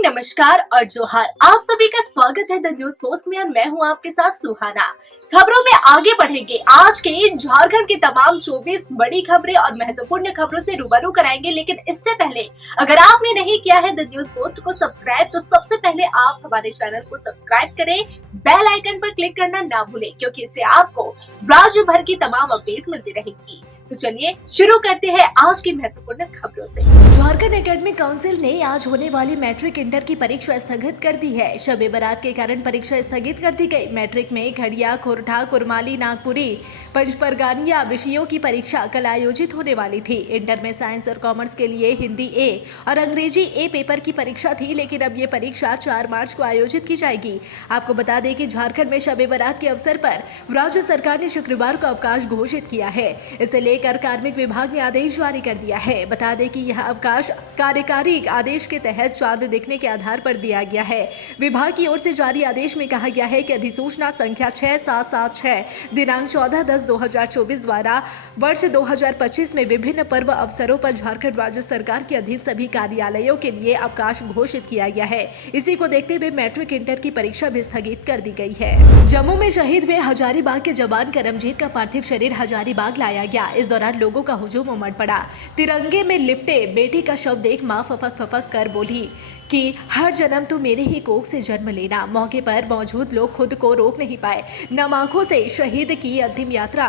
Morning, नमस्कार और जोहार। आप सभी का स्वागत है द न्यूज पोस्ट में और मैं हूं आपके साथ सुहाना। खबरों में आगे बढ़ेंगे। आज के झारखंड की तमाम 24 बड़ी खबरें और महत्वपूर्ण खबरों से रूबरू कराएंगे, लेकिन इससे पहले अगर आपने नहीं किया है द न्यूज पोस्ट को सब्सक्राइब, तो सबसे पहले आप हमारे चैनल को सब्सक्राइब करें, बेल आइकन पर क्लिक करना ना भूलें, क्योंकि इससे आपको राज्य भर की तमाम अपडेट मिलती रहेगी। तो चलिए शुरू करते हैं आज की महत्वपूर्ण खबरों से। झारखंड एकेडमिक काउंसिल ने आज होने वाली मैट्रिक इंटर की परीक्षा स्थगित कर दी है। शबे बारात के कारण परीक्षा स्थगित कर दी गई। मैट्रिक में खड़िया, खोरठा, कुरमाली, नागपुरी, पंचपरगानिया विषयों की परीक्षा कल आयोजित होने वाली थी। इंटर में साइंस और कॉमर्स के लिए हिंदी ए और अंग्रेजी ए पेपर की परीक्षा थी, लेकिन अब ये परीक्षा 4 मार्च को आयोजित की जाएगी। आपको बता दें कि झारखंड में शबे बारात के अवसर पर राज्य सरकार ने शुक्रवार को अवकाश घोषित किया है। इसे लेकर कार्मिक विभाग ने आदेश जारी कर दिया है। बता दें कि यह अवकाश कार्यकारी आदेश के तहत चांद देखने के आधार पर दिया गया है। विभाग की ओर से जारी आदेश में कहा गया है कि अधिसूचना संख्या 6776 दिनांक 14/10/2024 द्वारा वर्ष 2025 में विभिन्न पर्व अवसरों पर झारखंड राज्य सरकार के अधीन सभी कार्यालयों के लिए अवकाश घोषित किया गया है। इसी को देखते हुए मैट्रिक इंटर की परीक्षा भी स्थगित कर दी गई है। जम्मू में शहीद हुए हजारीबाग के जवान करमजीत का पार्थिव शरीर हजारीबाग लाया गया। इस दौरान लोगों का हुजूम उमड़ पड़ा। तिरंगे में लिपटे बेटी का शव देख मां फपक फपक कर बोली कि हर जन्म तू मेरे ही कोख से जन्म लेना। मौके पर मौजूद लोग खुद को रोक नहीं पाए। नम आंखों से शहीद की अंतिम यात्रा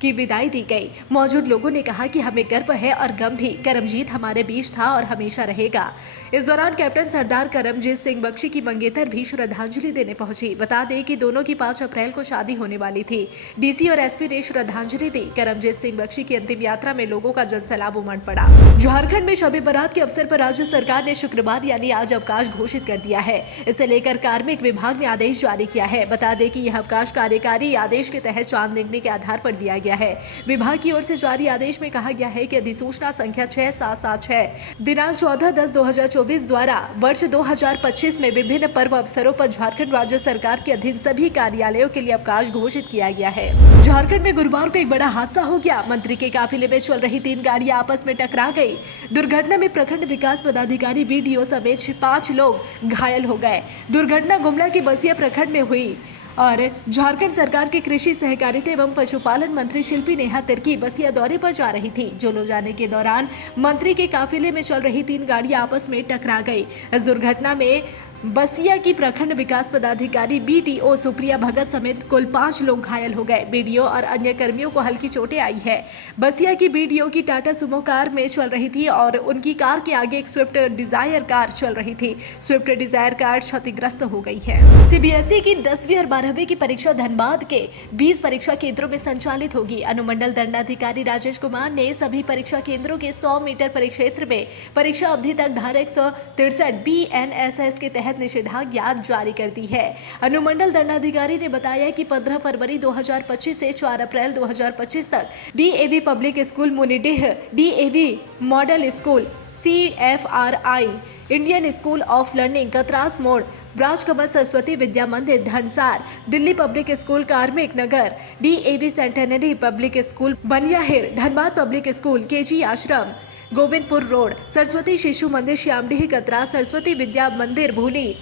की विदाई दी गई। मौजूद लोगों ने कहा कि हमें गर्व है और गम भी। करमजीत हमारे बीच था और हमेशा रहेगा। इस दौरान कैप्टन सरदार करमजीत सिंह बख्शी की मंगेतर भी श्रद्धांजलि देने पहुंची। बता दें कि दोनों की 5 अप्रैल को शादी होने वाली थी। डीसी और एसपी ने श्रद्धांजलि दी। करमजीत सिंह बख्शी की अंतिम यात्रा में लोगों का जनसैलाब उमड़ पड़ा। झारखंड में शबे बारात के अवसर पर राज्य सरकार ने शुक्रवार यानी आज अवकाश घोषित कर दिया है। इसे लेकर कार्मिक विभाग ने आदेश जारी किया है। बता दें कि यह अवकाश कार्यकारी आदेश के तहत चांद देखने के आधार पर दिया गया है। विभाग की ओर से जारी आदेश में कहा गया है कि अधिसूचना संख्या 6776 दिनांक 14/10/2024 द्वारा वर्ष 2025 में विभिन्न पर्व अवसरों पर झारखंड राज्य सरकार के अधीन सभी कार्यालयों के लिए अवकाश घोषित किया गया है। झारखंड में गुरुवार को एक बड़ा हादसा हो गया। मंत्री के काफिले में चल रही 3 गाड़ियां आपस में टकरा गई। दुर्घटना में प्रखंड विकास पदाधिकारी बीडीओ समेत 5 लोग घायल हो गए। दुर्घटना गुमला के बसिया प्रखंड में हुई और झारखंड सरकार के कृषि सहकारिता एवं पशुपालन मंत्री शिल्पी नेहा तिर्की बसिया दौरे पर जा रही थी। जोलो जाने के दौरान मंत्री के काफिले में चल रही 3 गाड़ियां आपस में टकरा गई। इस दुर्घटना में बसिया की प्रखंड विकास पदाधिकारी बीटीओ सुप्रिया भगत समेत कुल 5 लोग घायल हो गए। बीडीओ और अन्य कर्मियों को हल्की चोटें आई है। बसिया की बीडीओ की टाटा सुमो कार में चल रही थी और उनकी कार के आगे एक स्विफ्ट डिजायर कार चल रही थी। स्विफ्ट डिजायर कार क्षतिग्रस्त हो गई है। सीबीएसई की 10वीं और 12वीं की परीक्षा धनबाद के 20 परीक्षा केंद्रों में संचालित होगी। अनुमंडल दंडाधिकारी राजेश कुमार ने सभी परीक्षा केंद्रों के 100 मीटर परिक्षेत्र में परीक्षा अवधि तक धारा 163 BNSS के तहत निषेधाज्ञा जारी कर दी है। अनुमंडल दंडाधिकारी ने बताया कि 15 फरवरी 2025 से 4 अप्रैल 2025 तक DAV public school Munidih, DAV model school, CFRI Indian school of learning Katras मोड़, राजकमल सरस्वती विद्या मंदिर Dhansar, Delhi public school Karmik Nagar, DAV centenary public school Baniyahir, Dhanbad public school, KG Ashram, Govindpur road, Saraswati Shishu मंदिर श्यामडीह कतरा, सरस्वती विद्या मंदिर भूली,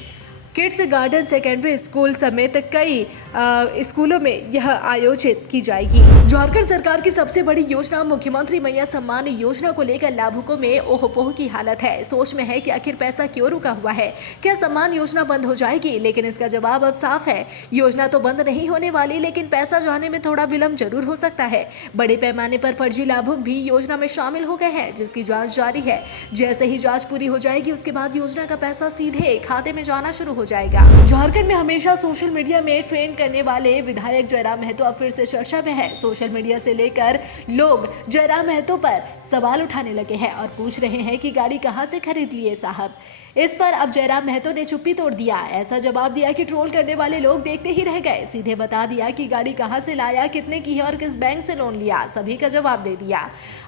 किड्स गार्डन सेकेंडरी स्कूल समेत कई स्कूलों में यह आयोजित की जाएगी। झारखंड सरकार की सबसे बड़ी योजना मुख्यमंत्री मैया सम्मान योजना को लेकर लाभुकों में ओहपोह की हालत है। सोच में है कि आखिर पैसा क्यों रुका हुआ है, क्या सम्मान योजना बंद हो जाएगी? लेकिन इसका जवाब अब साफ है, योजना तो बंद नहीं होने वाली, लेकिन पैसा जाने में थोड़ा विलंब जरूर हो सकता है। बड़े पैमाने पर फर्जी लाभुक भी योजना में शामिल हो गए हैं, जिसकी जाँच जारी है। जैसे ही जाँच पूरी हो जाएगी, उसके बाद योजना का पैसा सीधे खाते में जाना शुरू हो जाएगा। झारखंड में हमेशा सोशल मीडिया में ट्रेंड करने वाले विधायक जयराम महतो अब फिर से चर्चा में है। सोशल मीडिया से लेकर लोग जयराम महतो पर सवाल उठाने लगे हैं और पूछ रहे हैं कि गाड़ी कहां से खरीद लिए साहब। इस पर अब जयराम महतो ने चुप्पी तोड़ दिया। ऐसा जवाब दिया कि ट्रोल करने वाले लोग देखते ही रह गए। सीधे बता दिया कि गाड़ी कहां से लाया, कितने की है और किस बैंक से लोन लिया, सभी का जवाब दे दिया।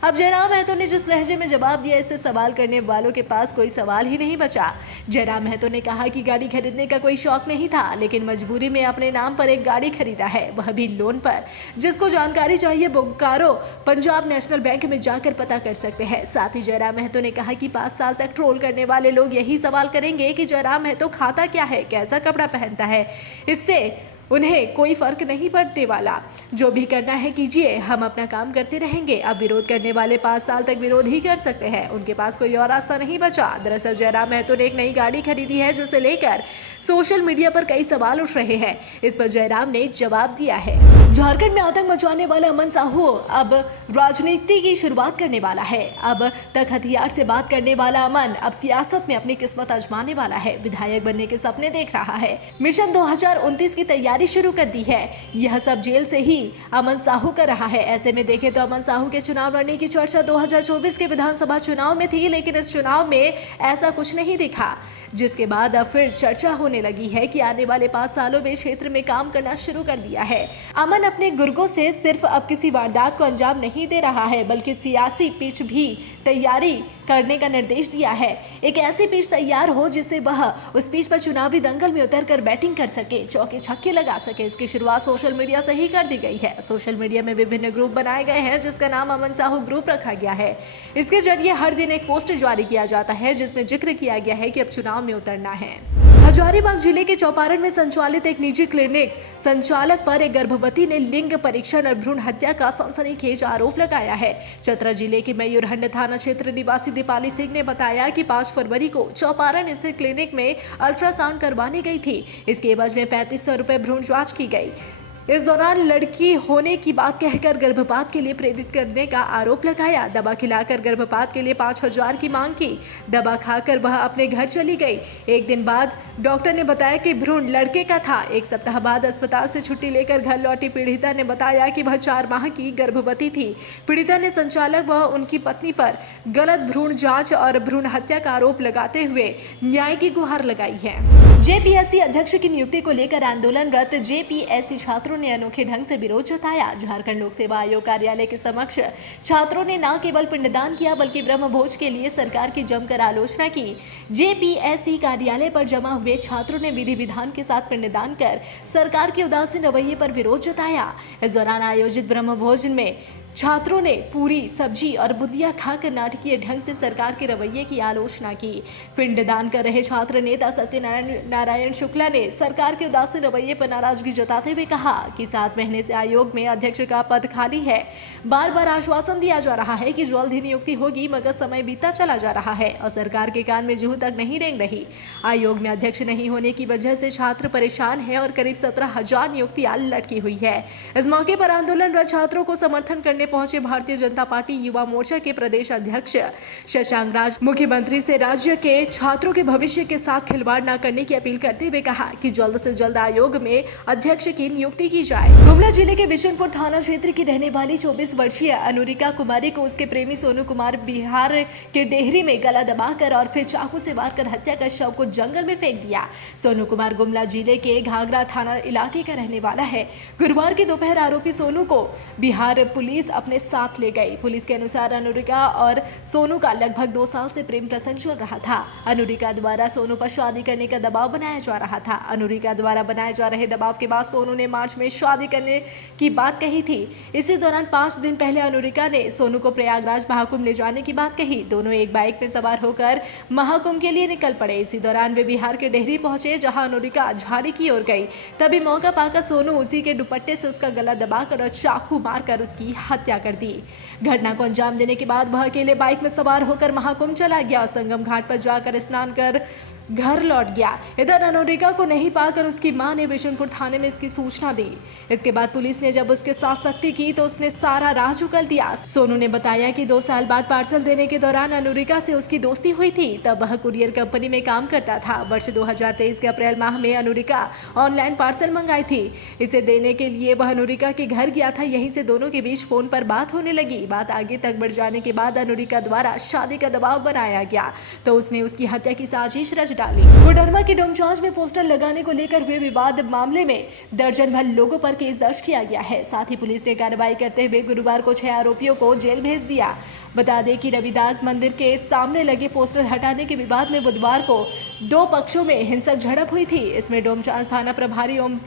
अब जयराम महतो ने जिस लहजे में जवाब दिया, इससे सवाल करने वालों के पास कोई सवाल ही नहीं बचा। जयराम महतो ने कहा कि गाड़ी खरीदने का कोई शौक नहीं था, लेकिन मजबूरी में अपने नाम पर एक गाड़ी खरीदा है, वह भी लोन पर। जिसको जानकारी चाहिए बोकारो पंजाब नेशनल बैंक में जाकर पता कर सकते हैं। साथ ही जयराम महतो ने कहा कि 5 साल तक ट्रोल करने वाले लोग यही सवाल करेंगे कि जयराम महतो खाता क्या है, कैसा कपड़ा पहनता है। इससे उन्हें कोई फर्क नहीं पड़ने वाला। जो भी करना है कीजिए, हम अपना काम करते रहेंगे। अब विरोध करने वाले 5 साल तक विरोध ही कर सकते हैं, उनके पास कोई और रास्ता नहीं बचा। दरअसल जयराम महतो ने एक नई गाड़ी खरीदी है, जिसे लेकर सोशल मीडिया पर कई सवाल उठ रहे हैं। इस पर जयराम ने जवाब दिया है। झारखंड में आतंक मचाने वाला अमन साहू अब राजनीति की शुरुआत करने वाला है। अब तक हथियार से बात करने वाला अमन अब सियासत में अपनी किस्मत आजमाने वाला है। विधायक बनने के सपने देख रहा है। मिशन 2029 की तैयारी शुरू कर दी है। यह सब जेल से ही अमन साहू कर रहा है। ऐसे में देखें तो अमन साहू के चुनाव लड़ने की चर्चा 2024 के विधानसभा चुनाव में थी, लेकिन इस चुनाव में ऐसा कुछ नहीं दिखा, जिसके बाद अब फिर चर्चा होने लगी है कि आने वाले 5 सालों में क्षेत्र में काम करना शुरू कर दिया है। अमन अपने गुर्गों से सिर्फ अब किसी वारदात को अंजाम नहीं दे रहा है, बल्कि सियासी पिच भी तैयारी करने का निर्देश दिया है। एक ऐसी पिच तैयार हो जिससे वह उस पिच पर चुनावी दंगल में उतरकर बैटिंग कर सके, चौके छक्के लगा सके। इसकी शुरुआत सोशल मीडिया से ही कर दी गई है। सोशल मीडिया में विभिन्न ग्रुप बनाए गए हैं, जिसका नाम अमन साहू ग्रुप रखा गया है। इसके जरिए हर दिन एक पोस्ट जारी किया जाता है, जिसमें जिक्र किया गया है कि अब चुनाव में उतरना है। हजारीबाग जिले के चौपारण में संचालित एक निजी क्लिनिक संचालक पर एक गर्भवती ने लिंग परीक्षण और भ्रूण हत्या का सनसनीखेज आरोप लगाया है। चतरा जिले के मयूरहंड थाना क्षेत्र निवासी दीपाली सिंह ने बताया कि 5 फरवरी को चौपारण स्थित क्लिनिक में अल्ट्रासाउंड करवाने गई थी। इसके एवज में 3500 रुपए भ्रूण जांच की गई। इस दौरान लड़की होने की बात कहकर गर्भपात के लिए प्रेरित करने का आरोप लगाया। दवा खिलाकर गर्भपात के लिए 5000 की मांग की। दवा खाकर वह अपने घर चली गई। एक दिन बाद डॉक्टर ने बताया कि भ्रूण लड़के का था। 1 सप्ताह बाद अस्पताल से छुट्टी लेकर घर लौटी पीड़िता ने बताया कि वह 4 माह की गर्भवती थी। पीड़िता ने संचालक व उनकी पत्नी पर गलत भ्रूण जांच और भ्रूण हत्या का आरोप लगाते हुए न्याय की गुहार लगाई है। जेपीएससी अध्यक्ष की नियुक्ति को लेकर आंदोलनरत जेपीएससी छात्रों ने अनोखे ढंग से विरोध जताया। झारखंड लोक सेवा आयोग कार्यालय के समक्ष छात्रों ने न केवल पिंडदान किया, बल्कि ब्रह्मभोज के लिए सरकार की जमकर आलोचना की। जेपीएससी कार्यालय पर जमा हुए छात्रों ने विधि विधान के साथ पिंडदान कर सरकार के उदासीन रवैये पर विरोध जताया। इस दौरान आयोजित ब्रह्मभोज में छात्रों ने पूरी सब्जी और बुंदिया खाकर नाटकीय ढंग से सरकार के रवैये की आलोचना की। पिंडदान कर रहे छात्र नेता सत्यनारायण शुक्ला ने सरकार के उदासीन रवैये पर नाराजगी जताते हुए कहा कि 7 महीने से आयोग में अध्यक्ष का पद खाली है। बार बार आश्वासन दिया जा रहा है कि जल्द ही नियुक्ति होगी, मगर समय बीतता चला जा रहा है और सरकार के कान में जूं तक नहीं रेंग रही। आयोग में अध्यक्ष नहीं होने की वजह से छात्र परेशान है और करीब 17,000 नियुक्तियां लटकी हुई है। इस मौके पर आंदोलनरत छात्रों को समर्थन करने पहुंचे भारतीय जनता पार्टी युवा मोर्चा के प्रदेश अध्यक्ष शशांक राज मुख्यमंत्री से राज्य के छात्रों के भविष्य के साथ खिलवाड़ न करने की अपील करते हुए कहा कि जल्द से जल्द आयोग में अध्यक्ष की नियुक्ति की जाए। गुमला जिले के बिशनपुर थाना क्षेत्र की रहने वाली 24 वर्षीय अनुरिका कुमारी को उसके प्रेमी सोनू कुमार बिहार के डेहरी में गला दबाकर और फिर चाकू से मारकर हत्या कर शव को जंगल में फेंक दिया। सोनू कुमार गुमला जिले के घाघरा थाना इलाके का रहने वाला है। गुरुवार की दोपहर आरोपी सोनू को बिहार पुलिस अपने साथ ले गई। पुलिस के अनुसार अनुरिका और सोनू का लगभग 2 साल से प्रेम प्रसंग चल रहा था। अनुरिका द्वारा सोनू पर शादी करने का दबाव बनाया जा रहा था। अनुरिका द्वारा बनाए जा रहे दबाव के बाद सोनू ने मार्च में शादी करने की बात कही थी। इसी दौरान 5 दिन पहले अनुरिका ने सोनू को प्रयागराज महाकुंभ ले जाने की बात कही। दोनों एक बाइक में सवार होकर महाकुंभ के लिए निकल पड़े। इसी दौरान वे बिहार के डेहरी पहुंचे, जहां अनुरिका झाड़ी की ओर गई। तभी मौका पाकर सोनू उसी के दुपट्टे से उसका गला दबाकर और चाकू मारकर उसकी हत्या कर दी। घटना को अंजाम देने के बाद वह अकेले बाइक में सवार होकर महाकुंभ चला गया और संगम घाट पर जाकर स्नान कर घर लौट गया। इधर अनुरिका को नहीं पाकर उसकी मां ने बिशनपुर थाने में इसकी सूचना दी। इसके बाद पुलिस ने जब उसके साथ सख्ती की तो उसने सारा राह उगल दिया। सोनू ने बताया कि 2 साल बाद पार्सल देने के दौरान अनुरिका से उसकी दोस्ती हुई थी। तब वह कुरियर कंपनी में काम करता था। वर्ष 2023 के अप्रैल माह में अनुरिका ऑनलाइन पार्सल मंगाई थी। इसे देने के लिए वह अनुरिका के घर गया था। यहीं से दोनों के बीच फोन पर बात होने लगी। बात आगे तक बढ़ जाने के बाद अनुरिका द्वारा शादी का दबाव बनाया गया तो उसने उसकी हत्या की साजिश रच डाली। कोडरमा के डोमचांच में पोस्टर लगाने को लेकर हुए विवाद मामले में दर्जन भर लोगों पर केस दर्ज किया गया है। साथ ही पुलिस ने कार्रवाई करते हुए गुरुवार को 6 आरोपियों को जेल भेज दिया। बता दें कि रविदास मंदिर के सामने लगे पोस्टर हटाने के विवाद में बुधवार को दो पक्षों में हिंसक झड़प हुई थी। इसमें डोमचांच थाना प्रभारी ओम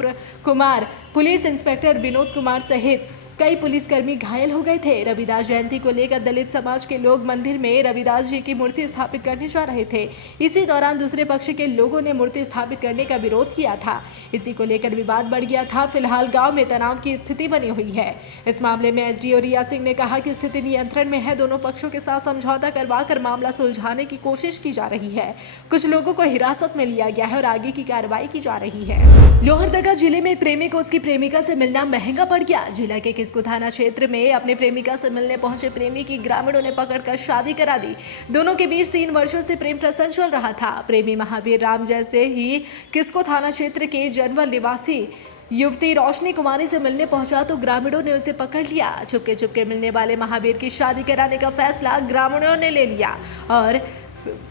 कुमार, पुलिस इंस्पेक्टर विनोद कुमार सहित कई पुलिसकर्मी घायल हो गए थे। रविदास जयंती को लेकर दलित समाज के लोग मंदिर में रविदास जी की मूर्ति स्थापित करने जा रहे थे। इसी दौरान दूसरे पक्ष के लोगों ने मूर्ति स्थापित करने का विरोध किया था। इसी को लेकर विवाद बढ़ गया था। फिलहाल गांव में तनाव की स्थिति बनी हुई है। इस मामले में एसडीओ रिया सिंह ने कहा कि स्थिति नियंत्रण में है। दोनों पक्षों के साथ समझौता करवाकर मामला सुलझाने की कोशिश की जा रही है। कुछ लोगों को हिरासत में लिया गया है और आगे की कार्रवाई की जा रही है। लोहरदगा जिले में एक प्रेमी को उसकी प्रेमिका से मिलना महंगा पड़ गया। जिला के किस्को थाना क्षेत्र में अपने प्रेमिका से मिलने पहुंचे प्रेमी की ग्रामीणों ने पकड़कर शादी करा दी। दोनों के बीच 3 वर्षों से प्रेम प्रसंग चल रहा था। प्रेमी महावीर राम जैसे ही किस्को थाना क्षेत्र के जनवल निवासी युवती रोशनी कुमारी से मिलने पहुंचा तो ग्रामीणों ने उसे पकड़ लिया। चुपके चुपके मिलने वाले महावीर की शादी कराने का फैसला ग्रामीणों ने ले लिया और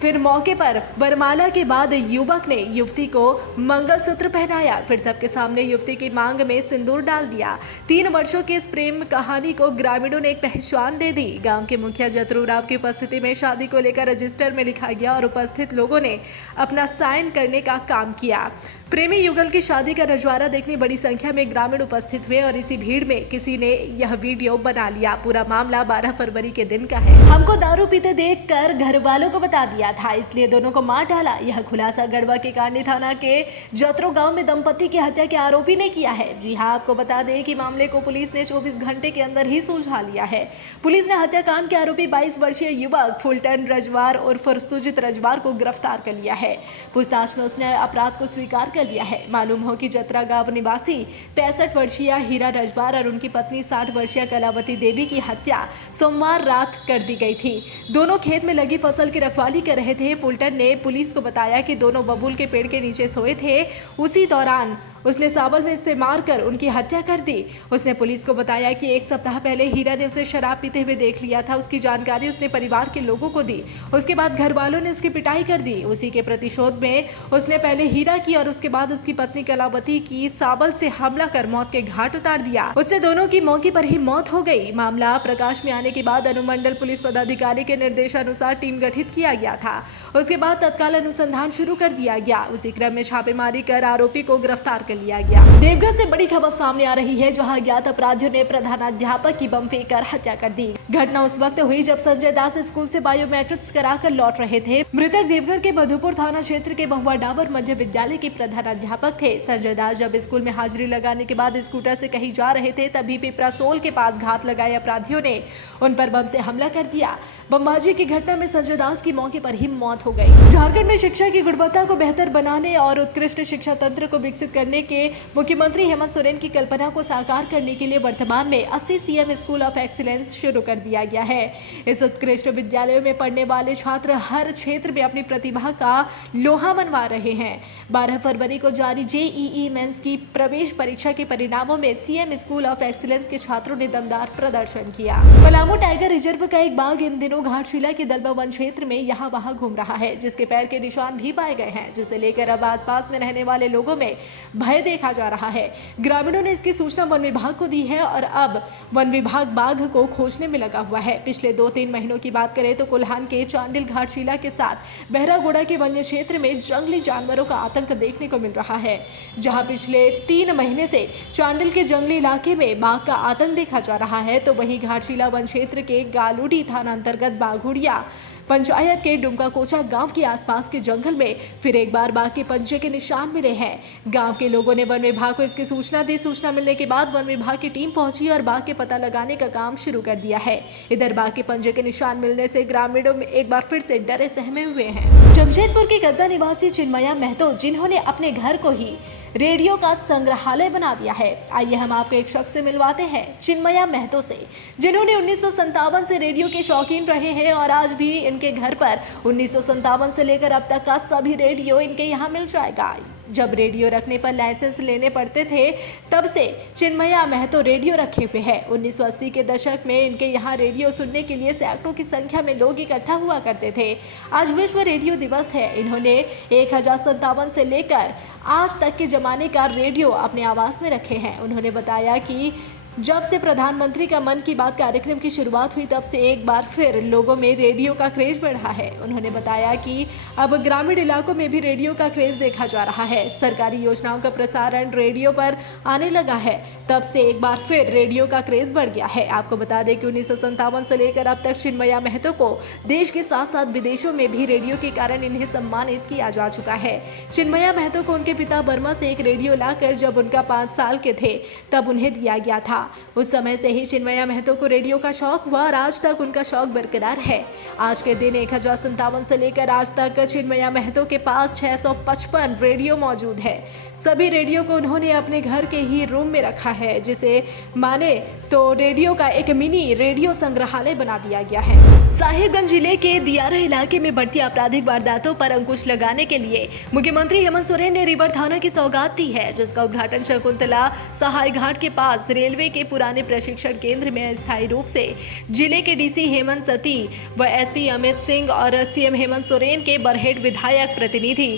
फिर मौके पर वरमाला के बाद युवक ने युवती को मंगलसूत्र पहनाया। फिर सबके सामने युवती की मांग में सिंदूर डाल दिया। 3 वर्षों की इस प्रेम कहानी को ग्रामीणों ने एक पहचान दे दी। गांव के मुखिया जतरू राव की उपस्थिति में शादी को लेकर रजिस्टर में लिखा गया और उपस्थित लोगों ने अपना साइन करने का काम किया। प्रेमी युगल की शादी का नजारा देखने बड़ी संख्या में ग्रामीण उपस्थित हुए और इसी भीड़ में किसी ने यह वीडियो बना लिया। पूरा मामला 12 फरवरी के दिन का है। हमको दारू पीते देखकर घर वालों को बता दिया था, इसलिए दोनों को मार डाला। यह खुलासा गढ़वा के कांडी थाना के जतरो गांव में दंपति की हत्या के आरोपी ने किया है। जी हां, आपको बता दें कि मामले को पुलिस ने 24 घंटे के अंदर ही सुलझा लिया है। पुलिस ने हत्याकांड के आरोपी 22 वर्षीय युवक फुलटन रजवार और सुजित रजवार को गिरफ्तार कर लिया है। पूछताछ में उसने अपराध को स्वीकार कर लिया है। मालूम हो कि जतरा गांव निवासी 65 वर्षीय हीरा रजवार और उनकी पत्नी 60 वर्षीय कलावती देवी की हत्या सोमवार रात कर दी गई थी। दोनों खेत में लगी फसल की रखवाली कर रहे थे। फुलटन ने पुलिस को बताया कि दोनों बबूल के पेड़ के नीचे सोए थे। उसी दौरान उसने साबल में से मारकर उनकी हत्या कर दी। उसने पुलिस को बताया कि 1 सप्ताह पहले हीरा ने उसे शराब पीते हुए देख लिया था। उसकी जानकारी उसने परिवार के लोगों को दी। उसके बाद घर वालों ने उसकी पिटाई कर दी। उसी के प्रतिशोध में उसने पहले हीरा की और उसके बाद उसकी पत्नी कलावती की साबल से हमला कर मौत के घाट उतार दिया। उससे दोनों की मौके पर ही मौत हो गई। मामला प्रकाश में आने के बाद अनुमंडल पुलिस पदाधिकारी के निर्देशानुसार टीम गठित किया गया था। उसके बाद तत्काल अनुसंधान शुरू कर दिया गया। उसी क्रम में छापेमारी कर आरोपी को गिरफ्तार कर लिया गया। देवघर से बड़ी खबर सामने आ रही है, जहां अज्ञात अपराधियों ने प्रधानाध्यापक की बम फेंक कर हत्या कर दी। घटना उस वक्त हुई जब संजय दास स्कूल से बायोमेट्रिक्स कराकर लौट रहे थे। मृतक देवघर के मधुपुर थाना क्षेत्र के महुआ डाबर मध्य विद्यालय के प्रधानाध्यापक थे। संजय दास जब स्कूल में हाजिरी लगाने के बाद स्कूटर से कहीं जा रहे थे, तभी पिपरासोल के पास घात लगाए अपराधियों ने उन पर बम से हमला कर दिया। बमबाजी की घटना में संजय दास की मौके पर ही मौत हो गई। झारखंड में शिक्षा की गुणवत्ता को बेहतर बनाने और उत्कृष्ट शिक्षा तंत्र को विकसित करने के मुख्यमंत्री हेमंत सोरेन की कल्पना को साकार करने के लिए वर्तमान में 80 सीएम स्कूल ऑफ एक्सीलेंस शुरू कर दिया गया है। इस उत्कृष्ट विद्यालयों में पढ़ने वाले छात्र हर क्षेत्र में अपनी प्रतिभा का लोहा मनवा रहे हैं। 12 फरवरी को जारी जेईई मेंस की प्रवेश परीक्षा के परिणामों में सीएम स्कूल ऑफ एक्सीलेंस के छात्रों ने दमदार प्रदर्शन किया। पलामू टाइगर रिजर्व का एक बाघ इन दिनों घाटशिला के दलबा वन क्षेत्र में यहाँ वहाँ घूम रहा है, जिसके पैर के निशान भी पाए गए हैं, जिसे लेकर अब आसपास में रहने वाले लोगों में भय देखा जा रहा है। ग्रामीणों ने इसकी सूचना वन विभाग को दी है और अब वन विभाग बाघ को खोजने में लगा हुआ है। पिछले 2-3 महीनों की बात करें तो कोल्हान के चांडिल घाटशिला के साथ बहरागोड़ा के वन्य क्षेत्र में जंगली जानवरों का आतंक देखने को मिल रहा है, जहां पिछले 3 महीने से चांडिल के जंगली इलाके में बाघ का आतंक देखा जा रहा है। तो वहीं घाटशिला वन क्षेत्र के गालूडी थाना अंतर्गत बाघुड़िया पंचायत के डुमका कोचा गांव के आसपास के जंगल में फिर एक बार बाघ के पंजे के निशान मिले हैं। गांव के लोगों ने वन विभाग को इसकी सूचना दी। सूचना मिलने के बाद वन विभाग की टीम पहुंची और बाघ के पता लगाने का काम शुरू कर दिया है। इधर बाघ के पंजे के निशान मिलने से ग्रामीणों में एक बार फिर से डरे सहमे हुए हैं। जमशेदपुर की गद्दा निवासी चिन्मया महतो, जिन्होंने अपने घर को ही रेडियो का संग्रहालय बना दिया है। आइए हम आपको एक शख्स से मिलवाते हैं, चिन्मया महतो से, जिन्होंने 1957 से रेडियो के शौकीन रहे हैं और आज भी इनके घर पर 1957 से लेकर अब तक का सभी रेडियो इनके यहाँ मिल जाएगा। जब रेडियो रखने पर लाइसेंस लेने पड़ते थे, तब से चिन्मया महतो रेडियो रखे हुए हैं। 1980 के दशक में इनके यहाँ रेडियो सुनने के लिए सैकड़ों की संख्या में लोग इकट्ठा हुआ करते थे। आज विश्व रेडियो दिवस है। इन्होंने 1057 से लेकर आज तक के जमाने का रेडियो अपने आवास में रखे हैं। उन्होंने बताया कि जब से प्रधानमंत्री का मन की बात कार्यक्रम की शुरुआत हुई तब से एक बार फिर लोगों में रेडियो का क्रेज बढ़ा है। उन्होंने बताया कि अब ग्रामीण इलाकों में भी रेडियो का क्रेज देखा जा रहा है। सरकारी योजनाओं का प्रसारण रेडियो पर आने लगा है, तब से एक बार फिर रेडियो का क्रेज बढ़ गया है। आपको बता दें कि 1957 से लेकर अब तक चिन्मया महतो को देश के साथ साथ विदेशों में भी रेडियो के कारण इन्हें सम्मानित किया जा चुका है। चिन्मया महतो को उनके पिता बर्मा से एक रेडियो लाकर जब उनका 5 साल के थे तब उन्हें दिया गया था। उस समय से ही चिन्मया महतो को रेडियो का शौक हुआ और आज तक उनका शौक बरकरार है। आज के दिन 1057 से लेकर आज तक चिन्मया महतो के पास 655 रेडियो मौजूद है। सभी रेडियो को उन्होंने अपने घर के ही रूम में रखा है, जिसे माने तो रेडियो का एक मिनी रेडियो संग्रहालय बना दिया गया है। साहिबगंज जिले के दियारा इलाके में बढ़ती आपराधिक वारदातों पर अंकुश लगाने के लिए मुख्यमंत्री हेमंत सोरेन ने रिवर थाना की सौगात दी है, जिसका उद्घाटन शकुंतला सहाय घाट के पास रेलवे के पुराने प्रशिक्षण केंद्र में अस्थायी रूप से जिले के डीसी हेमंत सती व एसपी अमित सिंह और सीएम हेमंत सोरेन के बरहेट विधायक प्रतिनिधि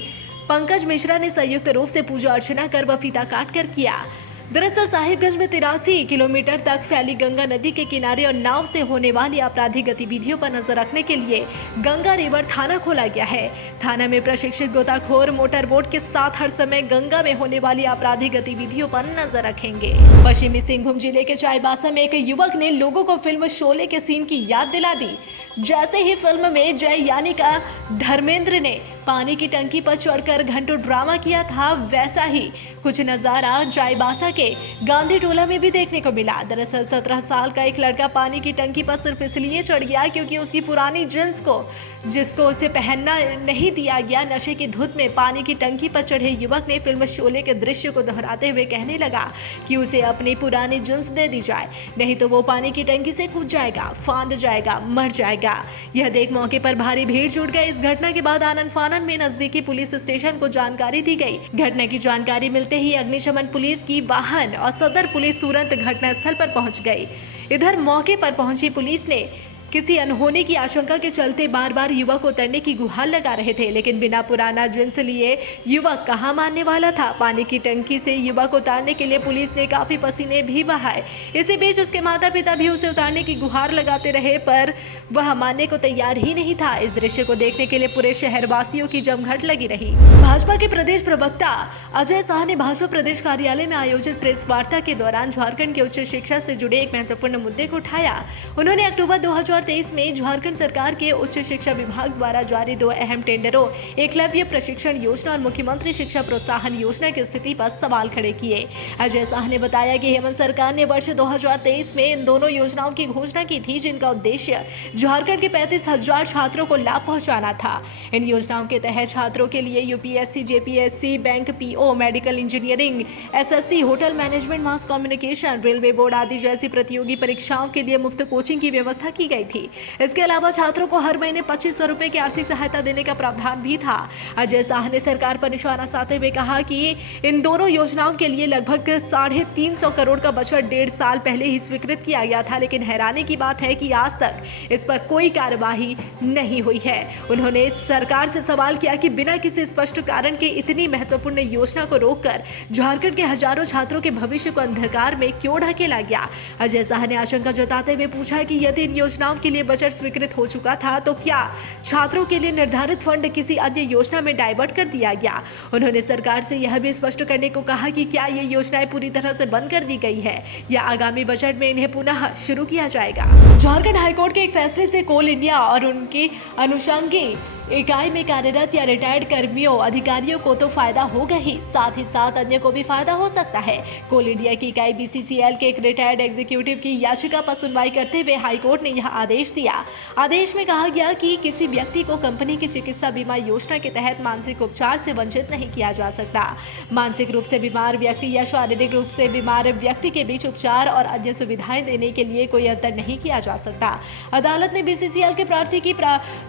पंकज मिश्रा ने संयुक्त रूप से पूजा अर्चना कर व फीता काट कर किया। दरअसल साहिबगंज में 83 किलोमीटर तक फैली गंगा नदी के किनारे और नाव से होने वाली आपराधिक गतिविधियों पर नजर रखने के लिए गंगा रिवर थाना खोला गया है। थाना में प्रशिक्षित गोताखोर मोटर बोट के साथ हर समय गंगा में होने वाली आपराधिक गतिविधियों पर नजर रखेंगे। पश्चिमी सिंहभूम जिले के चाईबासा में एक युवक ने लोगों को फिल्म शोले के सीन की याद दिला दी। जैसे ही फिल्म में जय यानी का धर्मेंद्र ने पानी की टंकी पर चढ़कर घंटों ड्रामा किया था, वैसा ही कुछ नजारा चाईबासा के गांधी टोला में भी देखने को मिला। दरअसल 17 साल का एक लड़का पानी की टंकी पर सिर्फ इसलिए चढ़ गया क्योंकि उसकी पुरानी जींस को जिसको उसे पहनना नहीं दिया गया, नशे की धुत में पानी की टंकी पर चढ़े युवक ने फिल्म शोले के दृश्य को दोहराते हुए कहने लगा कि उसे अपनी पुरानी जींस दे दी जाए, नहीं तो वो पानी की टंकी से कूद जाएगा, फांद जाएगा, मर जाएगा। यह देख मौके पर भारी भीड़ जुट गई। इस घटना के बाद आनंद फानन में नजदीकी पुलिस स्टेशन को जानकारी दी गई। घटना की जानकारी मिलते ही अग्निशमन पुलिस की वाहन और सदर पुलिस तुरंत घटनास्थल पर पहुंच गई। इधर मौके पर पहुंची पुलिस ने किसी अनहोनी की आशंका के चलते बार बार युवक को उतरने की गुहार लगा रहे थे, लेकिन बिना पुराना जींस लिए युवक कहां मानने वाला था। पानी की टंकी से युवक को उतारने के लिए पुलिस ने काफी पसीने भी बहाए। इसी बीच उसके माता पिता भी उसे उतारने की गुहार लगाते रहे, पर वह मानने को तैयार ही नहीं था। इस दृश्य को देखने के लिए पूरे शहरवासियों की जमघट लगी रही। भाजपा के प्रदेश प्रवक्ता अजय शाह ने भाजपा प्रदेश कार्यालय में आयोजित प्रेस वार्ता के दौरान झारखंड के उच्च शिक्षा से जुड़े एक महत्वपूर्ण मुद्दे को उठाया। उन्होंने अक्टूबर 2023 में झारखंड सरकार के उच्च शिक्षा विभाग द्वारा जारी 2 अहम टेंडरों, एकलव्य प्रशिक्षण योजना और मुख्यमंत्री शिक्षा प्रोत्साहन योजना की स्थिति पर सवाल खड़े किए। अजय शाह ने बताया कि हेमंत सरकार ने वर्ष 2023 में इन दोनों योजनाओं की घोषणा की थी, जिनका उद्देश्य झारखंड के 35,000 छात्रों को लाभ पहुंचाना था। इन योजनाओं के तहत छात्रों के लिए UPSC, JPSC, bank PO, medical engineering, SSC, hotel management, mass communication, railway board आदि जैसी प्रतियोगी परीक्षाओं के लिए मुफ्त कोचिंग की व्यवस्था की गई थी। इसके अलावा छात्रों को हर महीने 2500 रुपए की आर्थिक सहायता देने का प्रावधान भी था। अजय शाह ने सरकार पर निशाना साधते हुए कहा कि इन दोनों योजनाओं के लिए लगभग 350 करोड़ का बजट 1.5 साल पहले ही स्वीकृत किया गया था, लेकिन हैरानी की बात है कि आज तक इस पर कोई कार्यवाही नहीं हुई है। उन्होंने सरकार से सवाल किया कि बिना किसी स्पष्ट कारण के इतनी महत्वपूर्ण योजना को रोककर झारखंड के हजारों छात्रों के भविष्य को अंधकार में क्यों ढकेला गया। अजय शाह ने आशंका जताते हुए पूछा कि यदि इन योजनाओं के लिए बजट स्वीकृत हो चुका था तो क्या छात्रों के लिए निर्धारित फंड किसी अन्य योजना में डाइवर्ट कर दिया गया। उन्होंने सरकार से यह भी स्पष्ट करने को कहा कि क्या ये योजनाएं पूरी तरह से बंद कर दी गई है या आगामी बजट में इन्हें पुनः शुरू किया जाएगा। झारखंड हाईकोर्ट के एक फैसले से कोल इंडिया और उनकी अनुषंगी इकाई में कार्यरत या रिटायर्ड कर्मियों, अधिकारियों को तो फायदा होगा ही, साथ ही साथ अन्य को भी फायदा हो सकता है। कोल इंडिया की इकाई बीसीसीएल के एक रिटायर्ड एग्जीक्यूटिव की याचिका पर सुनवाई करते हुए हाईकोर्ट ने यह आदेश दिया। आदेश में कहा गया कि किसी व्यक्ति को कंपनी की चिकित्सा बीमा योजना के तहत मानसिक उपचार से वंचित नहीं किया जा सकता। मानसिक रूप से बीमार व्यक्ति या शारीरिक रूप से बीमार व्यक्ति के बीच उपचार और अन्य सुविधाएं देने के लिए कोई अंतर नहीं किया जा सकता। अदालत ने बीसीसीएल के प्रार्थी की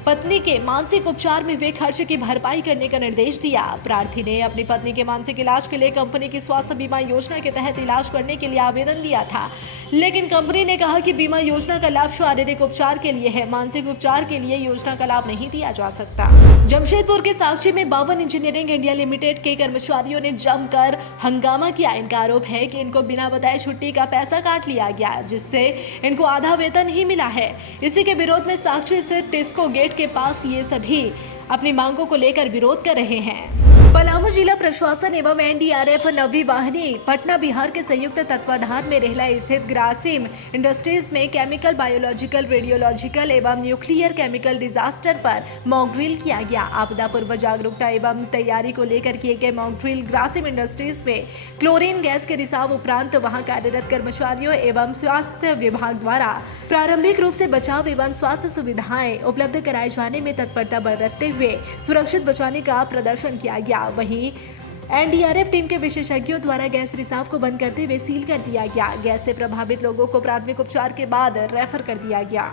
पत्नी के मानसिक उपचार में वे खर्च की भरपाई करने का निर्देश दिया। प्रार्थी ने अपनी पत्नी के मानसिक इलाज के लिए कंपनी की स्वास्थ्य बीमा योजना के तहत इलाज करने के लिए आवेदन दिया था, लेकिन कंपनी ने कहा कि बीमा योजना का लाभ शारीरिक उपचार के लिए है, मानसिक उपचार के लिए योजना का लाभ नहीं दिया जा सकता। जमशेदपुर के साक्षी में 52 इंजीनियरिंग इंडिया लिमिटेड के कर्मचारियों ने जमकर हंगामा किया। इनका आरोप है कि इनको बिना बताए छुट्टी का पैसा काट लिया गया, जिससे इनको आधा वेतन ही मिला है। इसी के विरोध में साक्षी स्थित टिस्को गेट के पास ये सभी अपनी मांगों को लेकर विरोध कर रहे हैं। पलामू जिला प्रशासन एवं एनडीआरएफ नवी वाहिनी पटना बिहार के संयुक्त तत्वाधान में रेहला स्थित ग्रासिम इंडस्ट्रीज में केमिकल, बायोलॉजिकल, रेडियोलॉजिकल एवं न्यूक्लियर केमिकल डिजास्टर पर मॉक ड्रिल किया गया। आपदा पूर्व जागरूकता एवं तैयारी को लेकर किए गए मॉक ड्रिल ग्रासिम इंडस्ट्रीज में क्लोरीन गैस के रिसाव उपरांत वहां कार्यरत कर्मचारियों एवं स्वास्थ्य विभाग द्वारा प्रारंभिक रूप से बचाव एवं स्वास्थ्य सुविधाएं उपलब्ध कराए जाने में तत्परता बरतते हुए सुरक्षित बचाने का प्रदर्शन किया गया। वहीं एनडीआरएफ टीम के विशेषज्ञों द्वारा गैस रिसाव को बंद करते हुए सील कर दिया गया। गैस से प्रभावित लोगों को प्राथमिक उपचार के बाद रेफर कर दिया गया।